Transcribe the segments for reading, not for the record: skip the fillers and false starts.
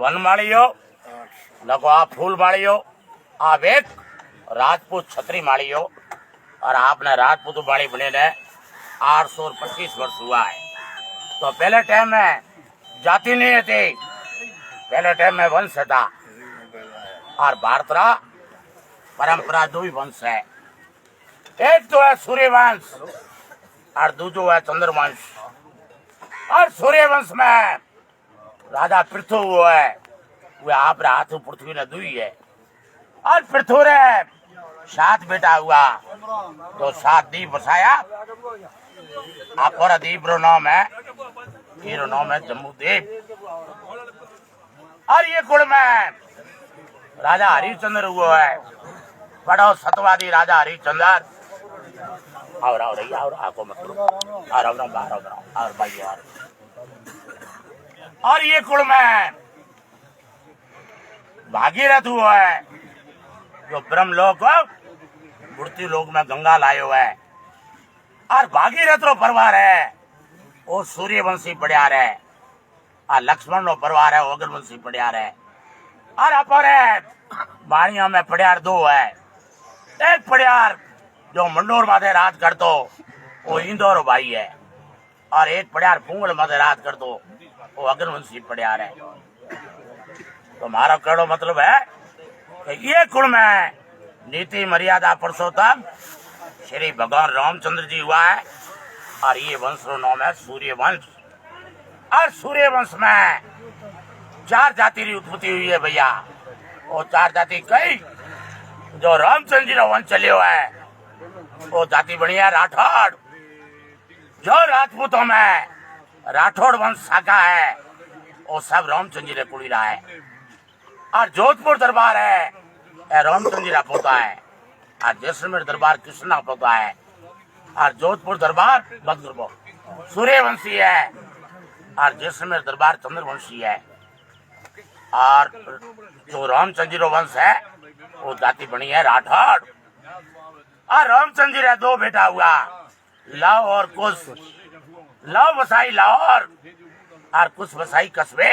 વનમાળીઓ લખો आप फूल माड़ियो, आप एक राजपूत छत्री माड़ियो और आपने राजपूत बाड़ी बने ने 825 वर्ष हुआ है। तो पहले टाइम में जाति नहीं थी, पहले टाइम में वंश था और भारत रा परंपरा दो ही वंश है। एक तो है सूर्यवंश और दूसरो है चंद्रवंश। और सूर्यवंश में राजा पृथु हुआ है, वह आप हाथ पृथ्वी ने दुई है। और पृथु रे 7 बेटा हुआ, तो 7 द्वीप बसाया। आपका द्वीप रो नाम है, हीरो नाम है जम्मू द्वीप। और ये कुल में राजा हरिश्चंद्र हुआ है, बड़ा सतवादी राजा हरिश्चंद्र। और रही और आको मतलब और बाहर और भाई और ये कुल में भागीरथ हुआ है, जो ब्रह्मलोक मृत्यु लोक में गंगा लायो है। और भागीरथ रो परिवार है वो सूर्यवंशी पड़ियार है, और लक्ष्मण रो परिवार है अग्रवंशी पड़ियार है। और अपने बाणिया में पड़ियार 2 है। एक पड़ियार जो मंडोर माथे राज करतो वो इंदौर भाई है, और एक पड़ियार पुंगल माथे राज करतो वो अग्रवंशी पड़ियार है। तो हमारा कड़ो मतलब है कि ये कुल में नीति मर्यादा पुरुषोत्तम श्री भगवान रामचंद्र जी हुआ है। और ये वंश रो नाम है सूर्यवंश। और सूर्यवंश में 4 जाति की उत्पत्ति हुई है भैया। वो 4 जाति कई जो रामचंद्र जी रो वंश चलियो है, वो जाति बनी है राठौड़। जो राजपूतों में राठौड़ वंश शाखा है वो सब रामचंद्र जी रे कुड़ी रहा है। और जोधपुर दरबार है रामचंद्र जी रा पोता है, और जैसलमेर दरबार कृष्ण का पोता है, और जोधपुर दरबार बदगुरबो सूर्यवंशी है, और जैसलमेर दरबार चंद्रवंशी है। और जो रामचंद्र जी रो वंश है वो जाति बनी है राठौड़। और रामचंद्र जी रा 2 बेटा हुआ, लव और कुश। लव बसाई लाहौर और कुश बसाई कस्बे।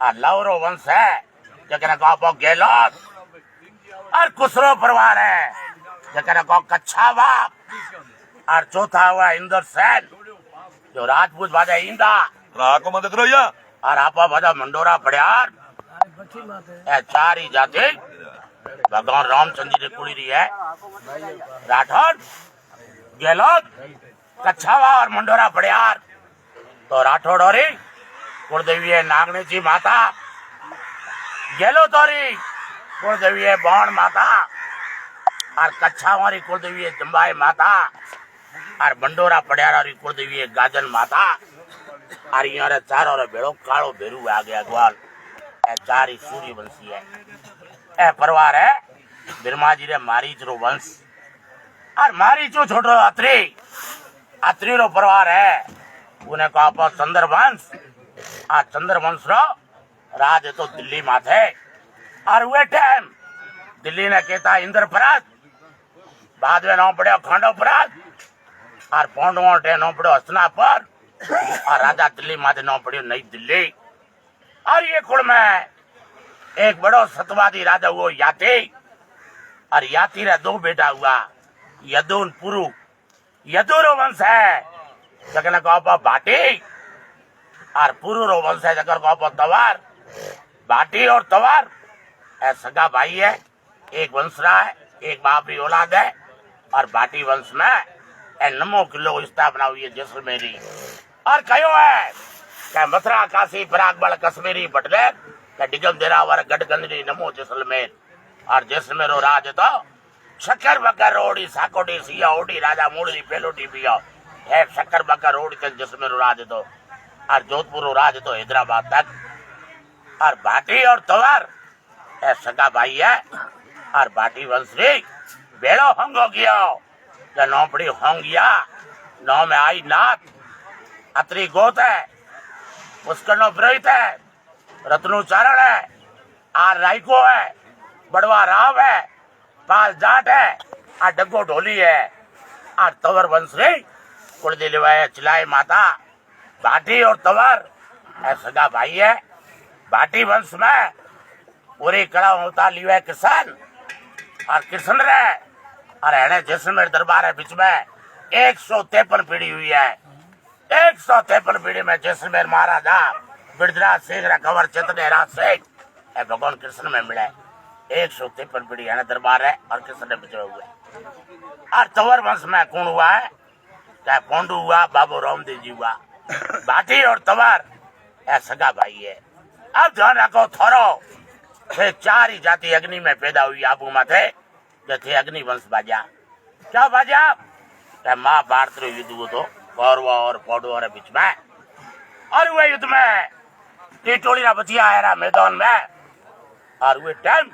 और लव रो वंश है जकरा को गहलोत। और कुशरो परिवार है जकरा को कच्छावा। और चौथा हुआ इंदर सेन, जो राजपूत बाजा इंदा को मदद करो या और आपा बाजा मंडोरा पड़ियार। 4 ही जाति भगवान रामचंद्र जी कुड़ी रही है, राठौर, गहलोत, कच्छावा और मंडोरा पड़ियार। तो राठौड़ और कुलदेवी है नागनी जी माता, गहलोत और कुलदेवी है बाण माता, और कच्छावा और कुलदेवी है जम्बाई माता, और मंडोरा पड़ियार और कुलदेवी है गाजन माता। और यहाँ 4 और बेड़ो कालो भेरू आ गया ग्वाल। 4 ही सूर्यवंशी है। ए परिवार है बिरमा जी रे मारीच रो वंश। और मारीचो छोटो अत्री, अत्री रो परिवार है, उन्हें कहा आप चंद्रवंश। आ चंद्रवंश रो राज तो दिल्ली माथे। और वे टाइम दिल्ली ने कहता इंद्रप्रस्थ, बाद में नाम पड़े खंडोप्रस्थ, और पांडवों टे नाम पड़े हस्तिनापुर, और राजा दिल्ली माथे नाम पड़े नई दिल्ली। और ये कुल में एक बड़ो सतवादी राजा हुआ याति। और याति रे 2 बेटा हुआ, यदुन पुरु। यदुरो वंश है जगन को भाटी, और पुरु रो वंश है जगन को तवार। भाटी और तवार सगा भाई है, एक वंश रहा है, एक बाप री औलाद है। और भाटी वंश में 9 किलो स्थापना हुई है जैसलमेरी। और कहो है कि मथुरा काशी पराग बल कश्मीरी बटले डिगम देरावर गढ़गंजरी नमो जैसलमेर। और जैसलमेर रो राज तो शक्कर बकर रोड़ी साकोटी सिया ओडी राजा मूड़ी पेलोटी पिया है। शक्कर बकर रोड़ी तक जैसलमेर रो राज तो, और जोधपुर रो राज तो हैदराबाद तक। और भाटी और तवार सगा भाई है। और भाटी वंश री बेड़ो हंग हो गया, जो नौपड़ी होंगिया नौ में आई नाथ। अत्री गोत है, पुष्कर पुरोहित है, रत्नोचारण है, आर रायको है, बड़वा राव है, पाल जाट है, और डग्गो ढोली है। और तवर वंश रे कुलदेवी है चिलाई माता। भाटी और तवर सगा भाई है। भाटी वंश में पूरी कड़ा होता लियो है किसान और कृष्ण रे और है जैसलमेर दरबार है बीच में 153 पीढ़ी हुई है। 153 पीढ़ी में जैसलमेर महाराजा बिरजराज सिंह रा कंवर चेतने राज सिंह भगवान कृष्ण में मिले 153 पीढ़ी है दरबार है और कृष्ण ने बिछड़े हुए। और तंवर वंश में कौन हुआ है? चाहे पोंडू हुआ, बाबू रामदेव जी हुआ। भाटी और तंवर सगा भाई है। अब ध्यान रखो थोरो थे 4 ही जाति अग्नि में पैदा हुई आबू माथे थे अग्नि वंश बाजा। क्या बाजा? महाभारत युद्ध हुआ तो कौरव और पांडवों के बीच में और वह युद्ध में टिटोली ना बचिया आया मैदान में और वे टाइम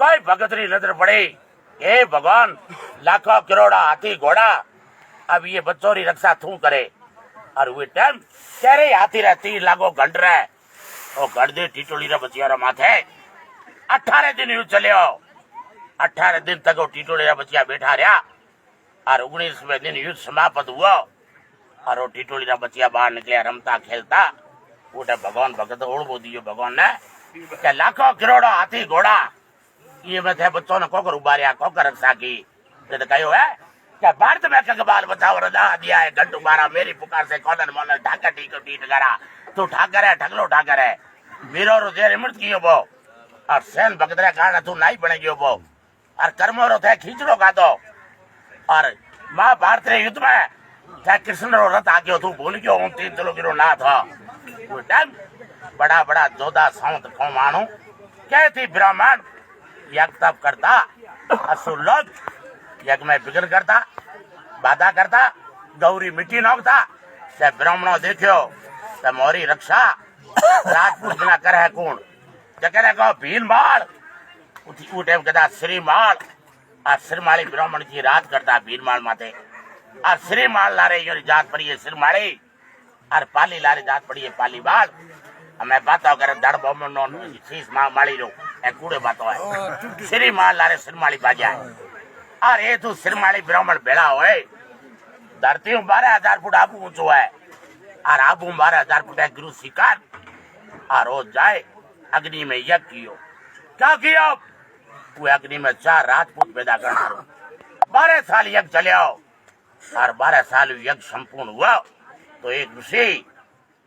कोई भगतरी नजर पड़ी हे भगवान लाखों करोड़ा हाथी घोड़ा अब ये बच्चों की रक्षा तू करे और वे टाइम तेरे हाथी रे 3 लागो घंट रहे और घट दे टिटोली रे बचिया रे माथे 18 दिन युद्ध चलियो। 18 दिन तक वो टिटोली रे बचिया बैठा रहा और 19वें दिन युद्ध समाप्त हुआ और वो टिटोली रा बचिया बाहर निकले रमता खेलता उठे भगवान भगत ओढ़बो दियो भगवान ने के लाखों करोड़ों हाथी घोड़ा ये में थे बच्चों ने कोकर उबारिया कोकर रक्षा की तो कहो है क्या भारत में ककबाल बचाओ रजा दिया है घंट उबारा मेरी पुकार से कौन मन ढाका टीको टीट करा तू ठाकर है ठगलो ठाकर है वीरो रो जेर मृत कियो बो और सैन भगत रे कारण तू नहीं बने गयो बो और कर्मो रो थे खींचड़ो का दो और महाभारत रे युद्ध में थे कृष्ण रो रथ आ गयो तू भूल गयो हूं 3 किलो ना था वो टाइम बड़ा बड़ा जोधा साउंड को मानू कहती ब्राह्मण यज्ञ तप करता असुर लोग यज्ञ में विघ्न करता बाधा करता गौरी मिट्टी नोकता से ब्राह्मणों देखियो से मोरी रक्षा राजपूत बिना करे कौन जकरे को भील माल उ टाइम कहता श्रीमाल और श्रीमाली ब्राह्मण की राज करता भीलमाल माथे और श्रीमाल लारे यो जात पड़ी है श्रीमाली और पाली लारे जात पड़ी है पाली बाल हमें बातों करे धड़ ब्राह्मण नो शीश माली रो ए कूड़े बातों है श्रीमाल लारे श्रीमाली बाजा है और ये तू श्रीमाली ब्राह्मण बेड़ा होए धरती 12,000 फुट आबू ऊंचो है और आबू 12,000 फुट है गुरु शिकार और वो जाए अग्नि में यज्ञ कियो क्या किया वो अग्नि में 4 राजपूत पैदा करना 12 साल यज्ञ चलियो और 12 साल यज्ञ संपूर्ण हुआ तो एक ऋषि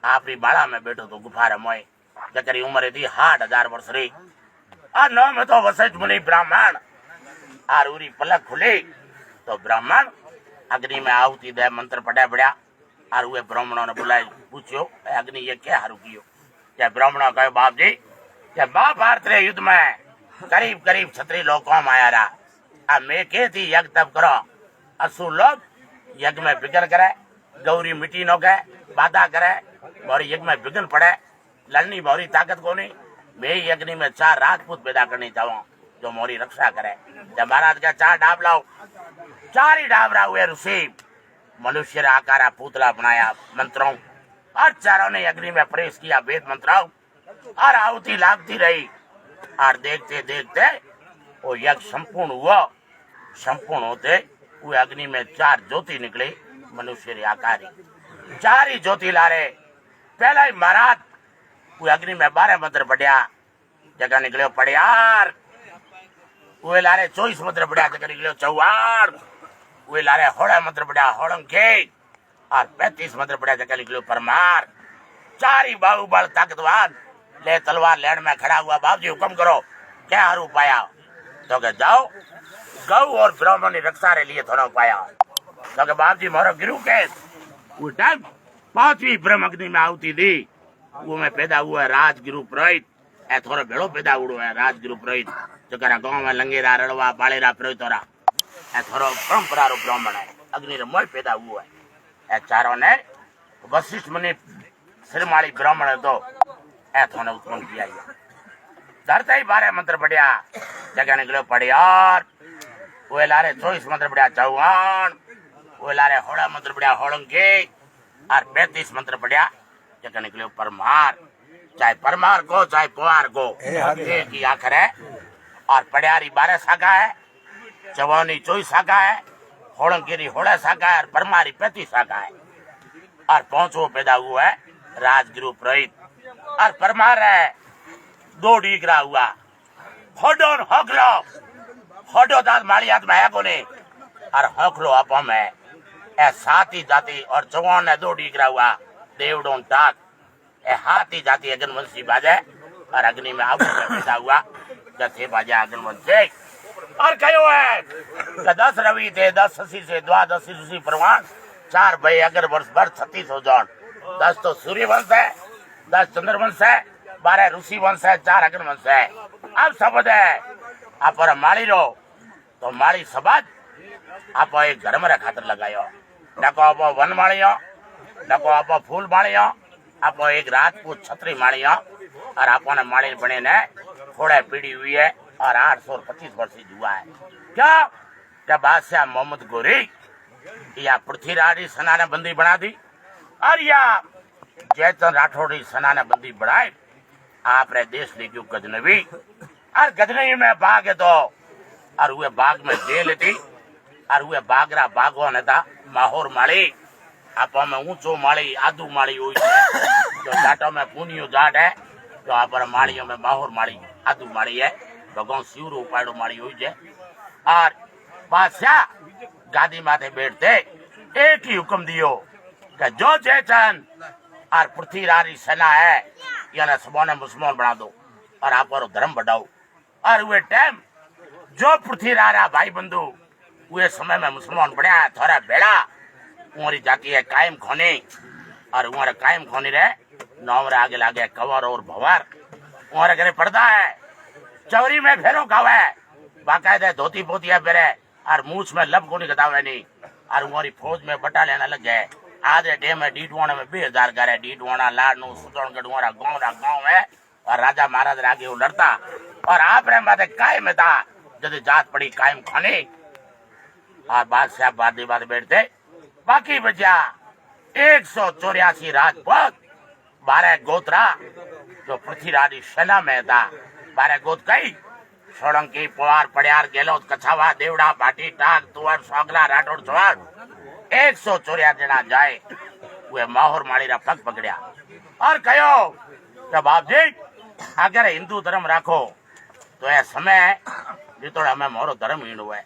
आपरी बाड़ा में बैठो तो गुफा रे मोए जकरी उम्र थी 60,000 वर्ष री और नौ में तो वशिष्ठ मुनि ब्राह्मण और उरी पलक खुली तो ब्राह्मण अग्नि में आहुति दे मंत्र पढ़ा बढ़िया और वे ब्राह्मणों ने बुलाए पूछो अग्नि ये क्या हारू कियो क्या ब्राह्मणों कहे बाप जी क्या महाभारत रे युद्ध में करीब करीब 36 लोग कौम आया रहा अब मैं के थी यज्ञ तब करो असुर लोग यज्ञ में विघ्न करे गौरी मिट्टी नो गए बाधा करे और यज्ञ में विघ्न पड़े लड़नी मोरी ताकत को नहीं मैं यज्ञ में 4 राजपूत पैदा करनी चाहूँ जो मोरी रक्षा करे जब महाराज का 4 डाब लाओ 4 ही डाबरा हुए ऋषि मनुष्य आकारा पुतला बनाया मंत्रों और चारों ने अग्नि में प्रवेश किया वेद मंत्रों और आहुति लागती रही और देखते देखते वो यज्ञ संपूर्ण हुआ संपूर्ण होते वो अग्नि में 4 ज्योति निकली मनुष्य आकारी 4 ही ज्योति लारे पहला ही महाराज वो अग्नि में 12 मंत्र पढ़िया जगह निकले पड़ियार वे लारे 24 मंत्र पढ़िया जगह निकले चौहार वे लारे होड़ा मंत्र पढ़िया होड़म के और 35 मंत्र पढ़िया जगह निकले परमार 4 ही बाहुबल ताकतवान ले तलवार लैंड में खड़ा हुआ बाप जी हुक्म करो क्या हरू पाया तो के जाओ गौ और ब्राह्मण की रक्षा के लिए थोड़ा पाया तो के बाप जी मोरो गिरू के वो टाइम 5वीं ब्रह्म अग्नि में आहुति दी वो में पैदा हुआ है राजगिरु पुरोहित ए थोड़ा भेड़ो पैदा हुआ है राजगिरु पुरोहित जो करा गांव में लंगेरा रड़वा बालेरा पुरोहित हो रहा ए थोड़ा परंपरा रो ब्राह्मण है अग्नि मोय पैदा हुआ है ए चारों ने वशिष्ठ मुनि श्रीमाली ब्राह्मण तो ए थोड़ा उत्पन्न किया है धरते ही 12 मंत्र पढ़िया जगह निकलो पढ़ियार वो लारे 24 मंत्र पढ़िया चौहान वो लारे होड़ा मंत्र पढ़िया होड़ंगे और 35 मंत्र पढ़िया जगह निकलो परमार चाहे परमार को चाहे पुआर को एक ही आखिर है और पढ़ियारी 12 शाखा है चौहानी 24 शाखा है होड़ंगेरी होड़ा शाखा है और परमारी 35 शाखा है और 5वां पैदा हुआ है राजगिरु पुरोहित और परमार है दो डीगरा हुआ होडो हौकलो होडो दाद माली हाथ में है कोने और हौकलो आपो में ए साती जाति और जवान ने दो डीगरा हुआ देवडों टाक ए हाथी जाति अग्निवंशी बाजे और अग्नि में आग में पैदा हुआ जैसे बाजे अग्निवंशी और कहो है कि 10 रवि थे 10 शशि से द्वादशी ऋषि प्रमाण 4 भाई अगर वर्ष भर 36 हो जान 10 तो सूर्य वंश है 10 चंद्रवंश है 12 ऋषि वंश है 4 अग्निवंश है अब शब्द है आप माड़ी रो तो माड़ी शब्द आप एक धर्म रे खातर लगायो डको आप वन माड़ियो डको आप फूल माड़ियो आप एक राजपूत छत्री माड़ियो और आपने माड़ी बने ने थोड़े पीढ़ी हुई है और 825 वर्ष हुआ है क्या बादशाह मोहम्मद गोरी या पृथ्वीराज सना ने बंदी बना दी और या जयचंद राठौड़ सना ने बंदी बढ़ाए आपने देश ले क्यों गजनवी और गजनवी में बाघ है तो और वे बाघ में जेल थी और वे बागरा बागो ने था माहौर माड़ी आप में ऊंचो माड़ी आदू माड़ी हुई है जो जाटो में पुनियो जाट है तो आप माड़ियों में माहौर माड़ी आदू माड़ी है भगवान शिव रो उपाड़ो माड़ी हुई है और बादशाह गादी माथे बैठते एक ही हुक्म दियो कि जो जयचंद और पृथ्वीराज सेना है यानी सबों ने मुसलमान बना दो और आप धर्म बढ़ाओ और वे टाइम जो पृथ्वीराज भाई बंधु वे समय में मुसलमान बढ़िया थोड़ा बेड़ा उमरी जाती है कायम खोने और उमर कायम खोनी रहे नौमरे आगे लागे कवर और भवर उमर घरे पड़ता है चौरी में फेरो खावे बाकायदा धोती पोतिया पेरे और मूछ में लब को नहीं गतावे नहीं और उमरी फौज में बटा लेना लग गए आज डेम में डीडवाना में 2000 करे डीडवाना लाडनू सुतौनगढ़ हमारा गांव है और राजा महाराज आगे वो लड़ता और आप रे माते कायम था जब जात पड़ी कायम खाने और बादशाह बादी बाद बैठते बाकी बचा 184 राजपूत 12 गोत्रा जो पृथ्वीराज सेना में था 12 गोत कई सोलंकी पुआर पड़ियार गेलोत कछावा देवड़ा भाटी टाक तुअर सोगला राठौड़ चौहान 184 जना जाए वे माहौर माड़ी रा पग पकड़िया और कहो कि बाप जी अगर हिंदू धर्म राखो तो यह समय जितो हमें मोरो धर्म हीणो है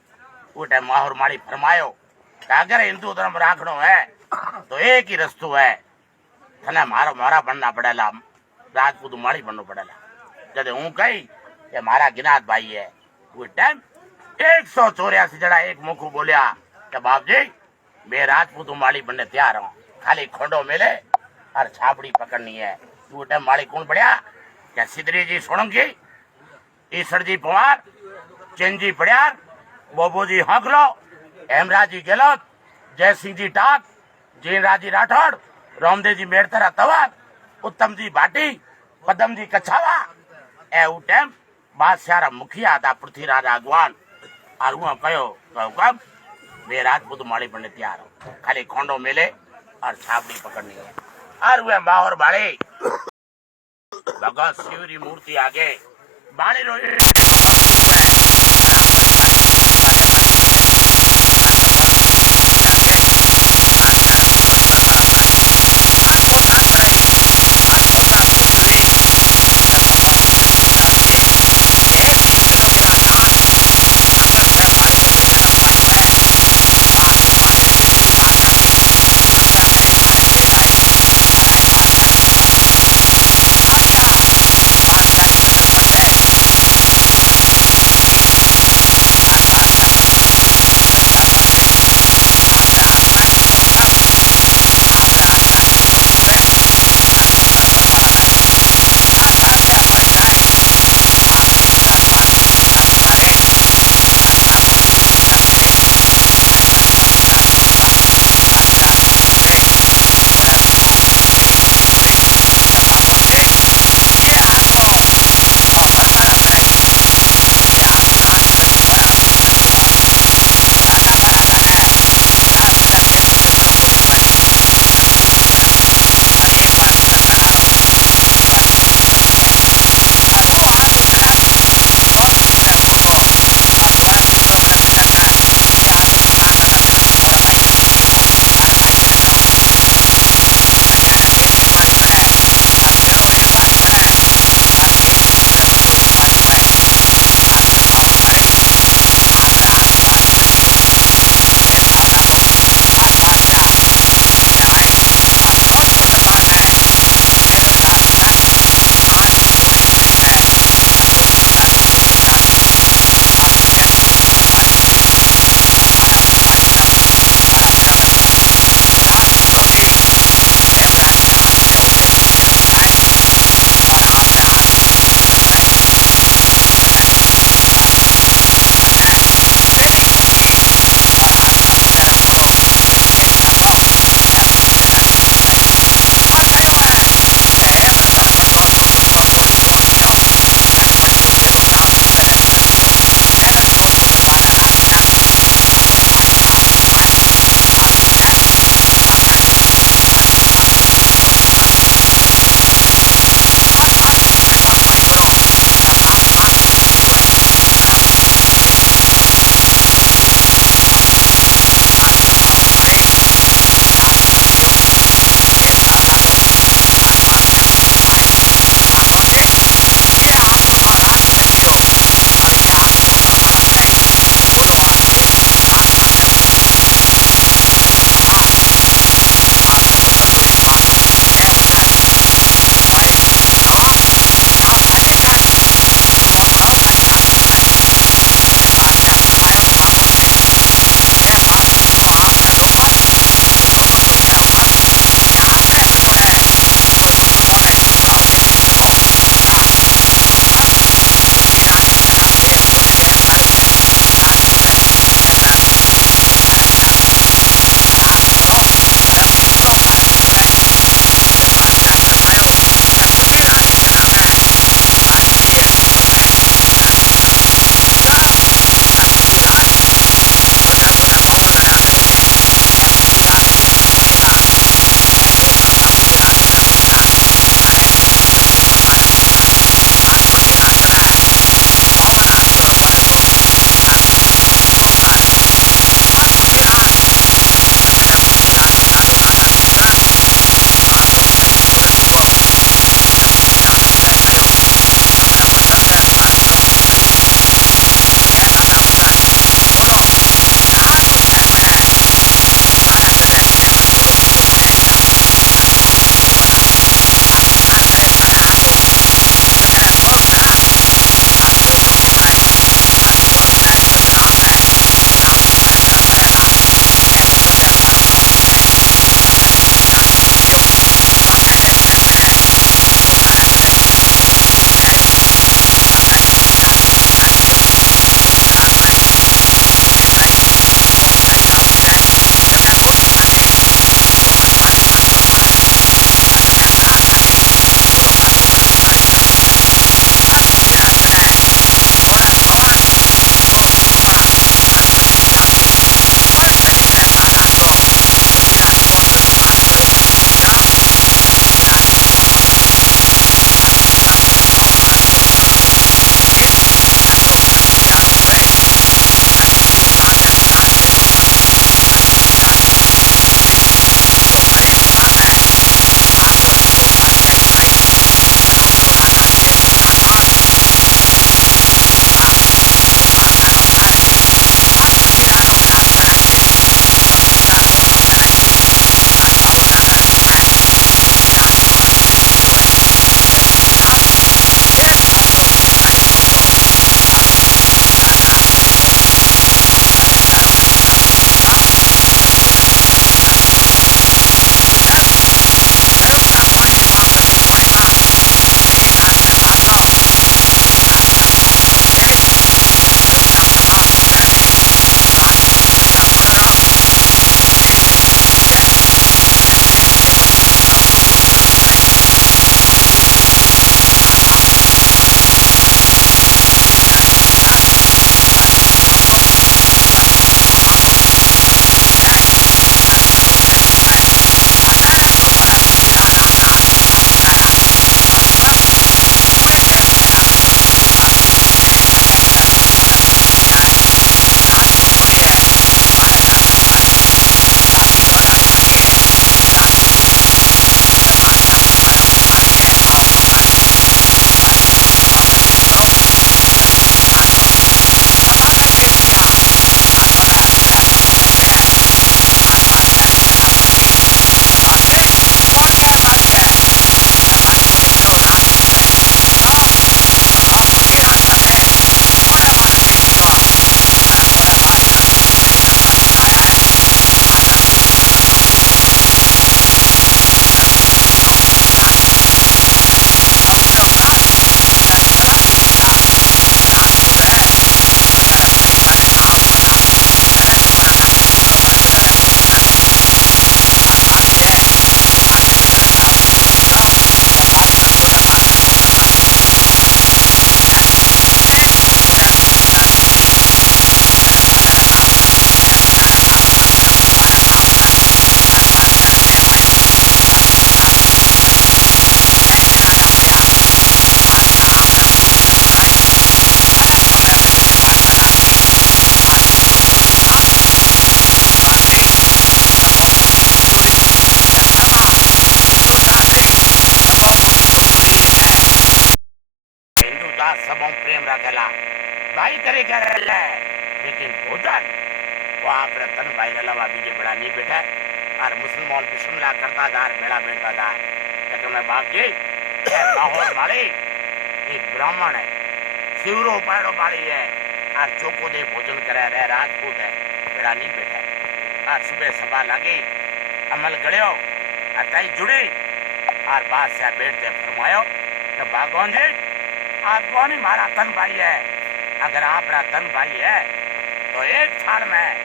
वो टाइम माहौर माड़ी फरमायो कि अगर हिंदू धर्म राखनो है तो एक ही रस्तो है थने मारो मारा बनना पड़ेला राजपूत माड़ी बनना पड़ेला जब हूँ कही कि मारा गिनात भाई है वो टाइम 184 जड़ा एक मुखू बोलिया कि बाप जी मैं राजपूत माड़ी बनने तैयार हूँ खाली खोडो मिले और छापड़ी पकड़नी है वो टाइम माड़ी कौन पड़िया क्या सिद्धरी जी सोलंकी ईश्वर जी पवार चैन जी पड़ियार बोबो जी हंकलो हेमराज जी गहलोत जय सिंह जी टाक जीनराज जी राठौड़ रामदेव जी मेड़तरा तवार उत्तम जी भाटी पदम जी कछावा ए उ टाइम बादशाह मुखिया था पृथ्वीराज अगवान और वो कहो कब वे राजपूत माड़ी बनने तैयार हो खाली खोंडो मिले और छापड़ी पकड़नी है और वे माहौर बाड़े भगवान शिव की मूर्ति आगे बाड़ी रो खुदा सबों प्रेम रखेला भाई करे कह रहे लेकिन भोजन वो आप रतन भाई रलवा बीजे बड़ा नहीं बैठा और मुसलमान की शिमला करता जा बेड़ा बैठता जा लेकिन मैं बाप जी लाहौर माली एक ब्राह्मण है शिवरो पाड़ो माली है और चौको दे भोजन करे रहे राजपूत है बेड़ा नहीं बैठा और सुबह सभा लगी अमल गड़ियो अतई जुड़ी और बादशाह बैठते फरमायो तो भगवान जी आप कौन ही मारा तन भाई है अगर आप रा तन भाई है तो एक थाल में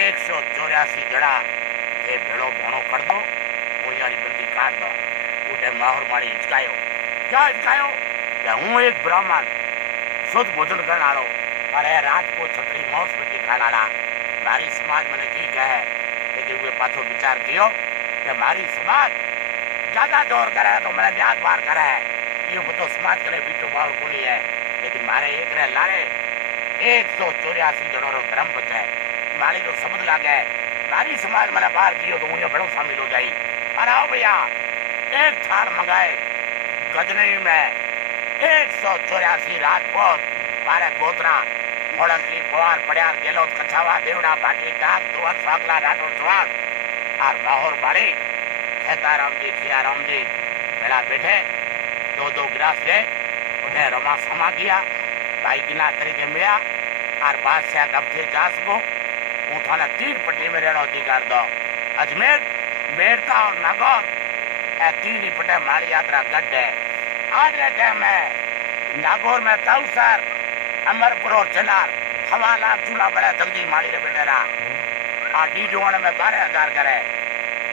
184 जड़ा ये भेड़ो भोणो कर दो मुझारी बंदी काट दो उठे माहौर मारी हिचकायो क्या हिचकायो कि हूँ एक ब्राह्मण शुद्ध भोजन करने वालों अरे रात को छतरी मौस पट्टी खाना मारी समाज मैंने ठीक है लेकिन वे पाछो विचार कियो कि मारी समाज ज्यादा जोर करे तो मैंने ब्याज बार करे ये तो समाज करे बीचो बावर को नहीं है लेकिन मारे एक रह लारे 184 जड़ों रो धर्म बचे मारी तो समझ लागे नारी समाज मैंने बाहर कियो तो मुझे बड़ो शामिल हो जाई अरे आओ भैया एक थाल मंगाए गजनी में 184 राजपूत मारे गोदरा मोड़ंकी पोहार पड़ियार गेलोत कछावा देवड़ा भाटी टाक दुआर स्वागला राठौर स्वाग और माहौर बाड़ी खेताराम जी खियाराम जी मेरा बैठे दो गिलास ले उन्हें रमा समा किया भाई गिना तरीके मिला और बादशाह कब थे जा सको वो थाने 3 पट्टी में रहना अधिकार दो अजमेर बेड़ता और नागौर 3 ही पट्टे माली यात्रा गड्ढ है आज के टाइम में नागौर में तौसर अमरपुर और चनार हवाला चूल्हा बड़ा जल्दी माली रे बैठे रहा और डीडोन में 12,000 करे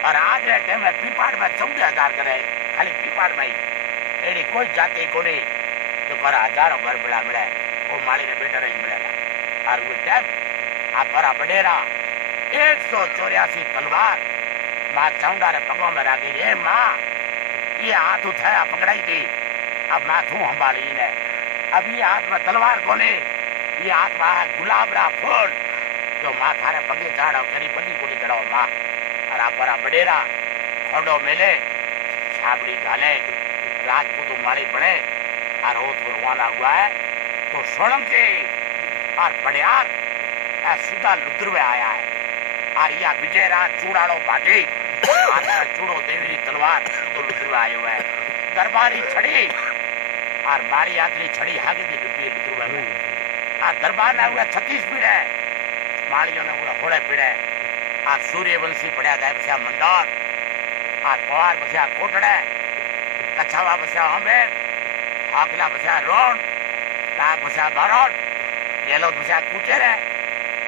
और आज के टाइम में पीपाड़ में 14,000 करे खाली पीपाड़ में ही एडी कोई जाति को नहीं जो कर हजारों घर बड़ा मिले वो माली ने बेटा नहीं मिलेगा और वो टाइम आप बड़ा बडेरा 184 तलवार माँ चाउंडा रे पगों में राखी ये माँ ये हाथ उठाया पकड़ाई थी अब मैं थू संभाली ने अब ये हाथ में तलवार को नहीं ये हाथ में है गुलाब रा फूल जो माँ थारे पगे चाड़ो करी बली को नहीं चढ़ाओ माँ और आप बड़ा बडेरा खोडो मेले छाबड़ी झाले राजपूत माली बने और वो तो रवाना हुआ है तो सोलंकी और बड़ियार सीधा लुद्र में आया है और यह विजय राज चूड़ाड़ो भाटी हाथ में चूड़ो देवी तलवार तो लुद्र में आए हुए है दरबारी छड़ी और मारी यात्री छड़ी हागे दी डुबी लुद्र में और दरबार ने हुआ 36 पीड़े मालियों ने हुआ होड़े पीड़े और सूर्यवंशी पड़ा जाए बसिया मंडोर और पवार बसिया कोटड़े कछावा बसिया अम्बेर हाकला बसिया रोड टाक बसिया बारोड गेलो बसिया कुचेरे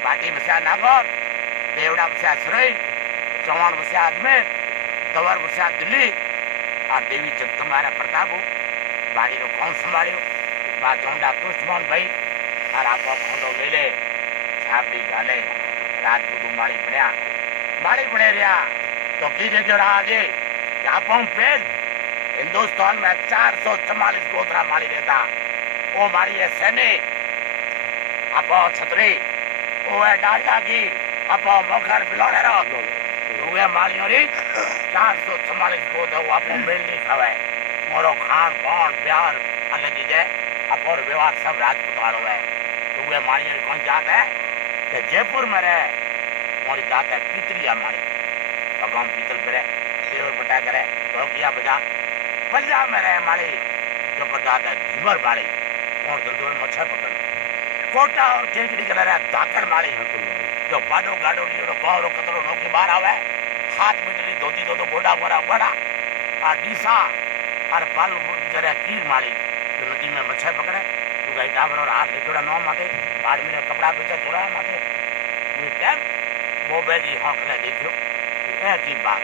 बाटी बसिया नागौर देवड़ा बसिया सरोई चौहान बसिया अजमेर तवर बसिया दिल्ली और देवी जगदम्बा रे प्रतापू बाड़ी रो कौन संभालियो बा चौंडा कृष्णमोहन भाई और आपो खोंडो मेले छापड़ी झाले राजपूत माड़ी बने रहा तो कीजे जो रहा जी आपो पेड़ हिंदुस्तान में 444 गोत्रा माली रहता वो माली है सैनिक अपो छतरी वो है डालिया की अपो मोखर बिलोड़े रो तो वे मालियों री 444 गोत्र वो अपो मेल नहीं खावे मोरो खान पान प्यार अलग ही है अपो व्यवहार सब राजपूत वालों है तो वे मालियों री कौन जात है कि जयपुर में रहे मोरी जात है पितरिया माली भगवान पीतल पे देवर बटा करे ढोकिया बजा पंजाब में रहे माली जो पर जाता है झिमर माली और दलदल मच्छर पकड़ कोटा और केकड़ी कर रहा है धाकड़ माली जो बाडो गाडो लियो पावरो कतरो नौकी बाहर आवे हाथ मीटरी धोती दो बोडा बड़ा बड़ा और डीसा और पाल जरा कीर माली जो नदी में मच्छर पकड़े तो गई टावर और हाथ लिखोड़ा नौ माथे बाढ़ में कपड़ा बेचा चुरा माथे वो टाइम वो बेजी हौसले देखियो एक ही बात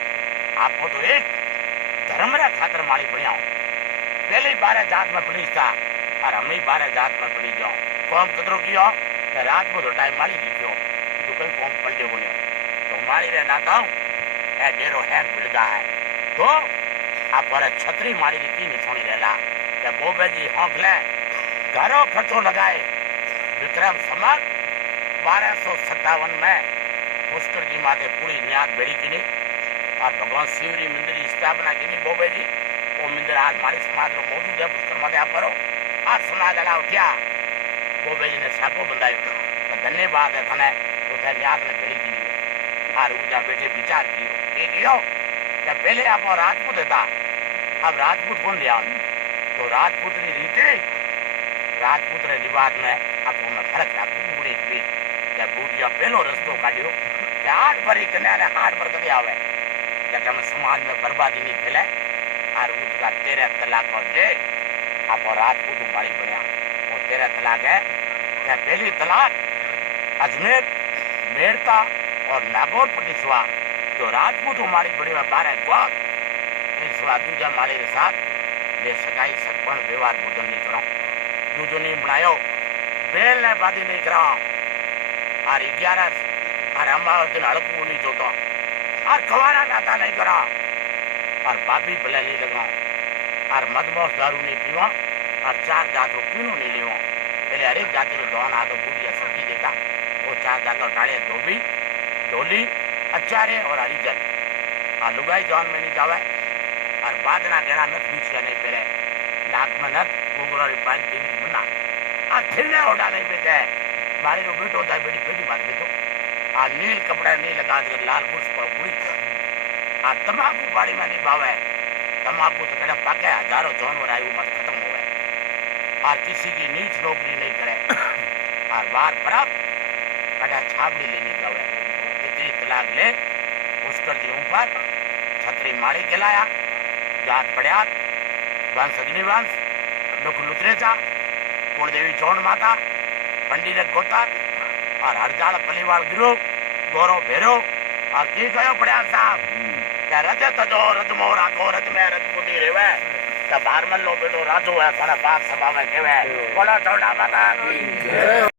आपको तो एक धर्म रे खातर माली बढ़िया पहले 12 जात में पुलिस था और हम ही 12 जात में पुलिस जाओ कौम कदरों किया रात को टाइम माली लिखियो तो कोई कौम पलटे को नहीं तो माली रे नाता ए डेरो हैंग मिलता है तो आप पर छतरी माली की निशानी रहला कि बोबे जी हौसले घरों खर्चो लगाए विक्रम संवत 1257 में पुष्कर जी माथे पूरी न्याद बेड़ी की नहीं और भगवान शिवरी मंदिर की स्थापना की बोबे जी वो मंदिर आज हमारे समाज में मौजूद है पुष्कर माथे आप करो आ समाज वाला उठिया बोबे जी ने साको बंधायो तो धन्यवाद है थने उठे न्यास ने भेड़ी की और ऊजा बैठे विचार कियो कि पहले आप राजपूत था अब राजपूत कौन लिया तो राजपूत री रीति राजपूत रे रिवाज में आपको में फर्क राखू बूढ़ी थी कि बूढ़िया पहलो रस्तो काढ़ियो कि हाट भरी कन्या ने हाट पर कदे आवे कि हम समाज में बर्बादी नहीं फैले और उसका 13 तलाक और ले आप राजपूत माड़ी बनया वो 13 तलाक है कि पहली तलाक अजमेर मेड़ता और नागौर पटिसवा जो राजपूत माड़ी बड़ी हुआ 12 ग्वाद सिवा दूजा माड़ी के साथ ले सगाई सगपण व्यवहार भोजन नहीं करो दूजो नहीं बनायो बेल ने बादी नहीं करा और 11 और अमावस दिन हड़कू नहीं जोतो और कवारा नाता नहीं करा और बाबी भले नहीं लगा और मदमोस दारू नहीं पीवा और 4 जात पीनो नहीं लेवा पहले हर एक जाति को दौन हाथ बूढ़िया सब्जी देता वो 4 जात टाड़े धोबी ढोली अचारे और हरिजन और लुगाई जौन में नहीं जावे और बादना गहना नथ दूसरा नहीं पहरे नाक में नथ गोगरा पानी देवी मना आ फिरने ओडा नहीं बेचे मारे रो बेटो होता है बेटी बेटी बात बेटो आ नील कपड़ा नहीं लगा दे लाल बुर्श पर बुरी आ तंबाकू बाड़ी में नहीं बावे तंबाकू तो कड़ा पाके हजारों जानवर आए वो मत खत्म होवे और किसी की नीच नौकरी नहीं करे और बार बराबर कड़ा छाबड़ी लेने जावे इतनी तलाक ले उसकर दी ऊपर छतरी माड़ी खिलाया जात पड़ियात वंश अग्निवंश लुक लुतरेचा कुलदेवी चौड़ माता पंडित गोता और हरजाल पलीवाड़ गिरो गौरव भेरो और की कहो पड़ियात साहब क्या रज तजो रज मोरा को रज में रजपुती रेवे तो बारमन लो बेटो राजो है थाने बात सभा में केवे बोलो चौड़ा माता